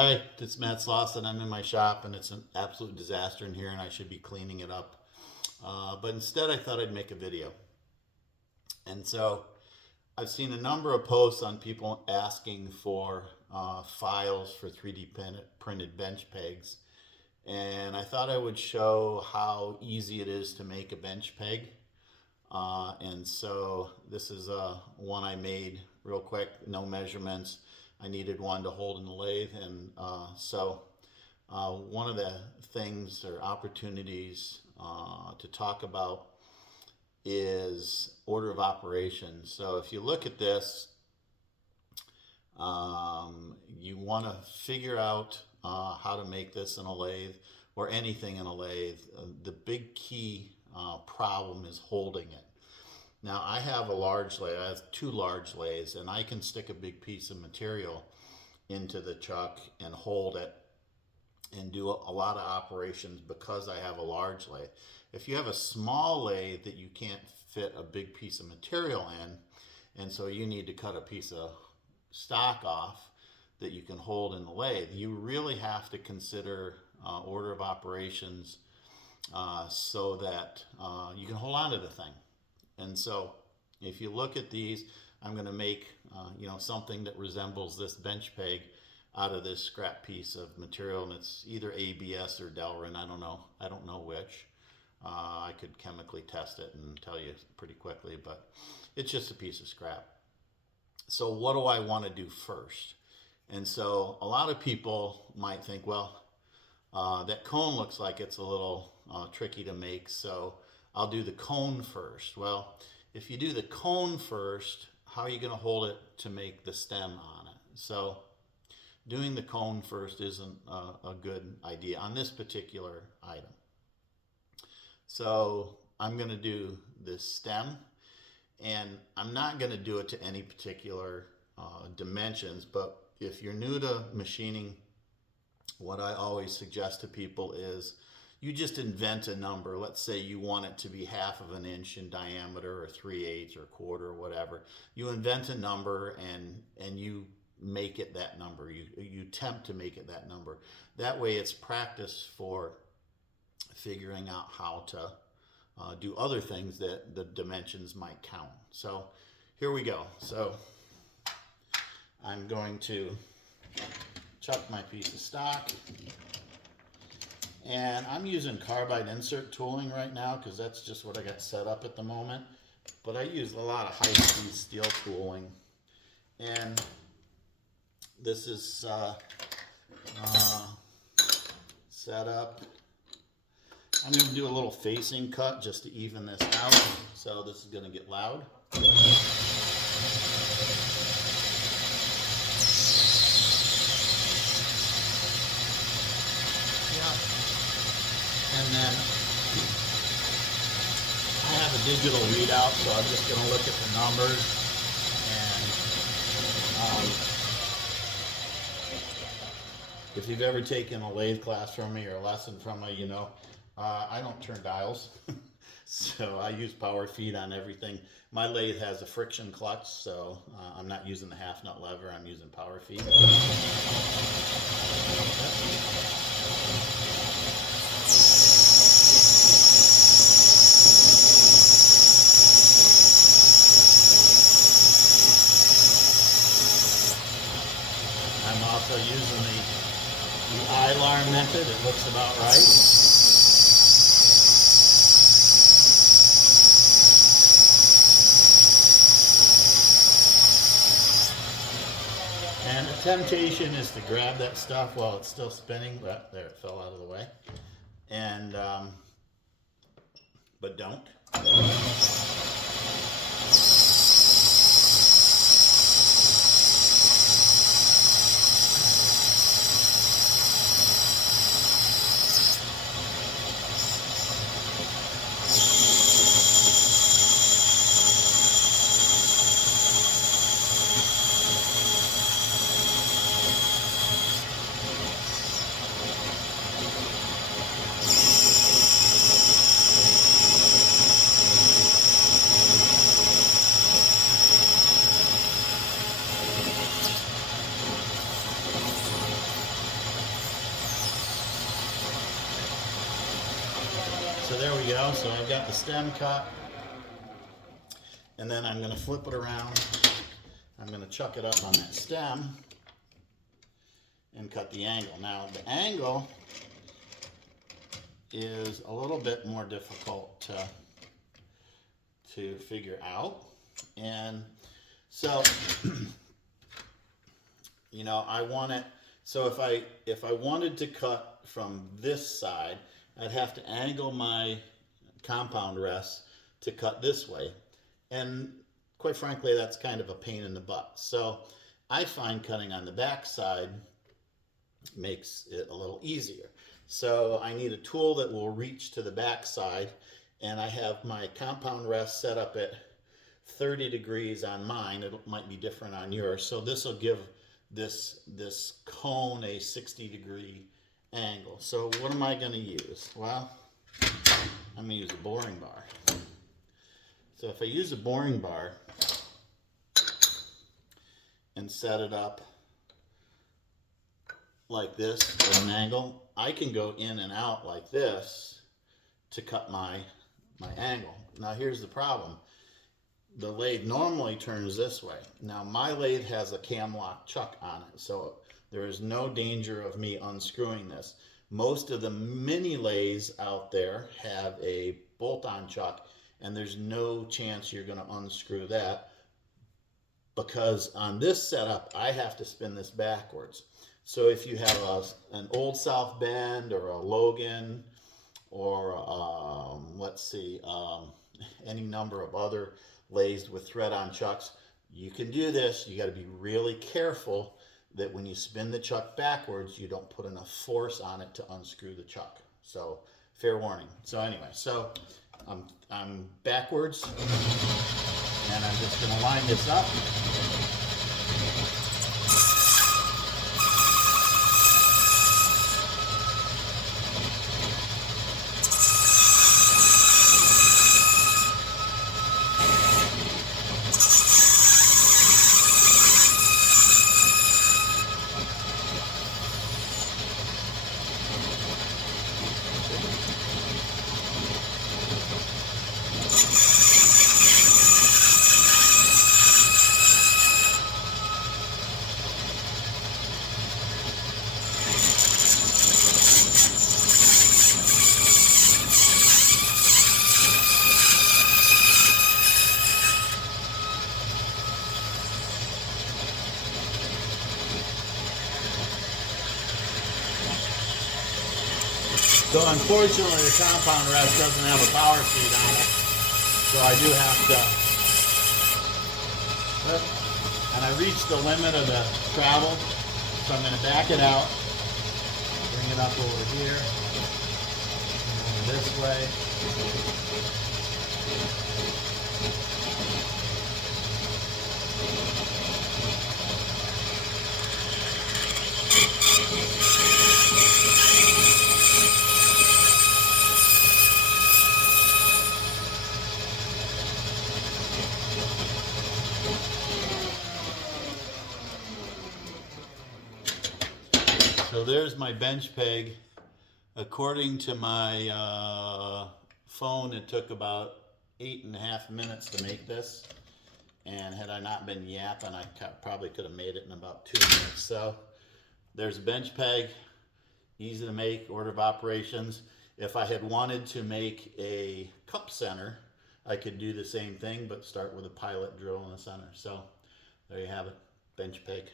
Hi, it's Matt Slauson. I'm in my shop and it's an absolute disaster in here and I should be cleaning it up. But instead, I thought I'd make a video. And so I've seen a number of posts on people asking for files for 3D printed bench pegs. And I thought I would show how easy it is to make a bench peg. And so this is one I made real quick, no measurements. I needed one to hold in the lathe, and one of the things or opportunities to talk about is order of operations. So if you look at this, you want to figure out how to make this in a lathe or anything in a lathe. The big key problem is holding it. Now I have a large lathe, I have two large lathes, and I can stick a big piece of material into the chuck and hold it and do a lot of operations because I have a large lathe. If you have a small lathe that you can't fit a big piece of material in, and so you need to cut a piece of stock off that you can hold in the lathe, you really have to consider order of operations so that you can hold on to the thing. And so if you look at these, I'm going to make something that resembles this bench peg out of this scrap piece of material, and it's either ABS or Delrin. I don't know which. I could chemically test it and tell you pretty quickly, but it's just a piece of scrap. So what do I want to do first? And so a lot of people might think, well, that cone looks like it's a little tricky to make, so I'll do the cone first. Well, if you do the cone first, how are you going to hold it to make the stem on it? So doing the cone first isn't a good idea on this particular item. So I'm going to do this stem, and I'm not going to do it to any particular dimensions, but if you're new to machining, what I always suggest to people is you just invent a number. Let's say you want it to be 1/2 of an inch in diameter, or 3/8 or 1/4 or whatever. You invent a number and you make it that number. You attempt to make it that number. That way it's practice for figuring out how to do other things that the dimensions might count. So here we go. So I'm going to chuck my piece of stock. And I'm using carbide insert tooling right now because that's just what I got set up at the moment. But I use a lot of high-speed steel tooling. And this is set up. I'm going to do a little facing cut just to even this out. So this is going to get loud. And then I have a digital readout, so I'm just going to look at the numbers. And if you've ever taken a lathe class from me or a lesson from me, you know I don't turn dials. So I use power feed on everything. My lathe has a friction clutch, so I'm not using the 1/2 nut lever, I'm using power feed. I'm also using the I-lar method. It looks about right. And the temptation is to grab that stuff while it's still spinning, but there, it fell out of the way. And, but don't. So there we go. So I've got the stem cut, and then I'm going to flip it around. I'm going to chuck it up on that stem and cut the angle. Now the angle is a little bit more difficult to figure out, and so you know, I want it, so if I wanted to cut from this side, I'd have to angle my compound rest to cut this way, and quite frankly that's kind of a pain in the butt. So I find cutting on the back side makes it a little easier. So I need a tool that will reach to the back side, and I have my compound rest set up at 30 degrees on mine. It might be different on yours. So this will give this cone a 60-degree angle. So what am I going to use? Well, I'm going to use a boring bar. So if I use a boring bar and set it up like this at an angle, I can go in and out like this to cut my angle. Now here's the problem. The lathe normally turns this way. Now my lathe has a cam lock chuck on it, so there is no danger of me unscrewing this. Most of the mini lathes out there have a bolt-on chuck, and there's no chance you're going to unscrew that, because on this setup I have to spin this backwards. So if you have an Old South Bend or a Logan or let's see, any number of other lathes with thread-on chucks, you can do this. You got to be really careful that when you spin the chuck backwards, you don't put enough force on it to unscrew the chuck. So fair warning. So anyway, so I'm backwards, and I'm just going to line this up. So unfortunately the compound rest doesn't have a power feed on it, so I do have to, and I reached the limit of the travel, so I'm going to back it out, bring it up over here, this way. So there's my bench peg. According to my phone, it took about 8.5 minutes to make this. And had I not been yapping, I probably could have made it in about 2 minutes. So there's a bench peg, easy to make, order of operations. If I had wanted to make a cup center, I could do the same thing, but start with a pilot drill in the center. So there you have it, bench peg.